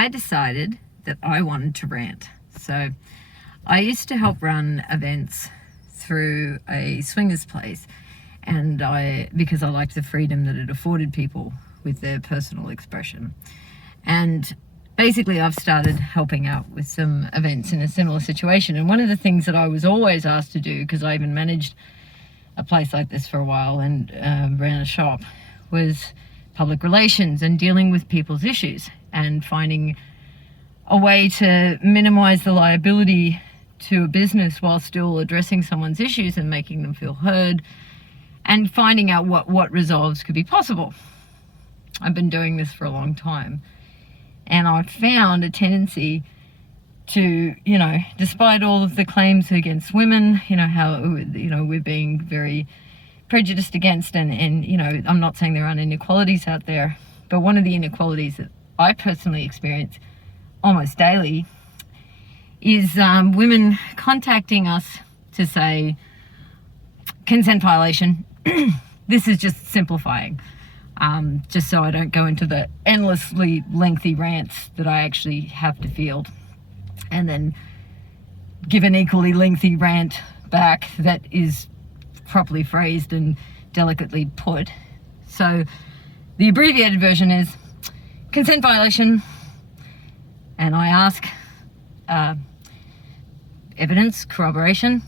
I decided that I wanted to rant. So I used to help run events through a swingers place, and because I liked the freedom that it afforded people with their personal expression. And basically I've started helping out with some events in a similar situation. And one of the things that I was always asked to do, because I even managed a place like this for a while and ran a shop, was public relations and dealing with people's issues and finding a way to minimize the liability to a business while still addressing someone's issues and making them feel heard, and finding out what resolves could be possible. I've been doing this for a long time, and I've found a tendency to, despite all of the claims against women, how, we're being very prejudiced against, and I'm not saying there aren't inequalities out there, but one of the inequalities that I personally experience almost daily is women contacting us to say, consent violation. This is just simplifying, just so I don't go into the endlessly lengthy rants that I actually have to field, and then give an equally lengthy rant back that is properly phrased and delicately put. So the abbreviated version is consent violation, and I ask evidence, corroboration,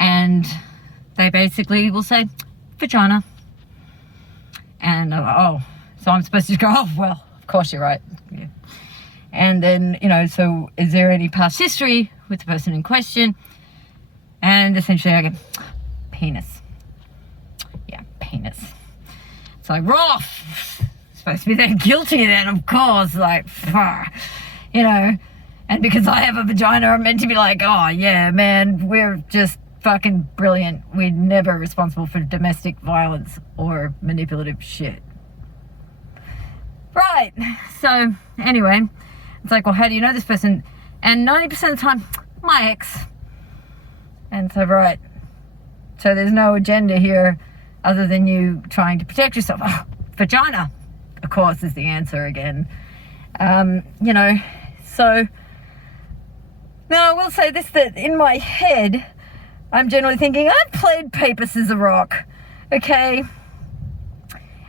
and they basically will say vagina. And so I'm supposed to go, oh, well, of course you're right. Yeah. And then, so is there any past history with the person in question? And essentially I go, penis. Yeah, penis. It's like, supposed to be that guilty then, of course, and because I have a vagina, I'm meant to be like, oh yeah, man, we're just fucking brilliant. We're never responsible for domestic violence or manipulative shit. Right. So anyway, it's like, well, how do you know this person? And 90% of the time, my ex. And so, right. So there's no agenda here other than you trying to protect yourself. Oh, vagina, of course, is the answer again. So now I will say this, that in my head, I'm generally thinking, I've played paper, scissors, rock, okay?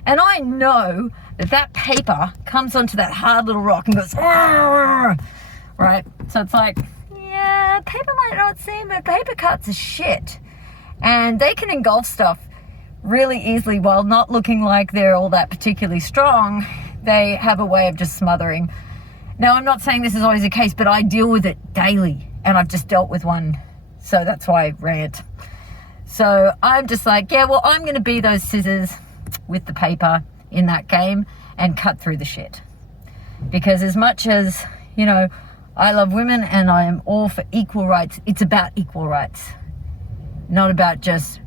And I know that paper comes onto that hard little rock and goes, right? So it's like, yeah, paper might not seem, but paper cuts are shit. And they can engulf stuff really easily while not looking like they're all that particularly strong. They have a way of just smothering. Now, I'm not saying this is always the case, but I deal with it daily, and I've just dealt with one. So that's why I rant. So I'm just like, yeah, well, I'm going to be those scissors with the paper in that game and cut through the shit. Because as much as, I love women and I am all for equal rights, it's about equal rights, not about just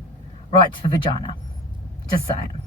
rights for vagina. Just saying.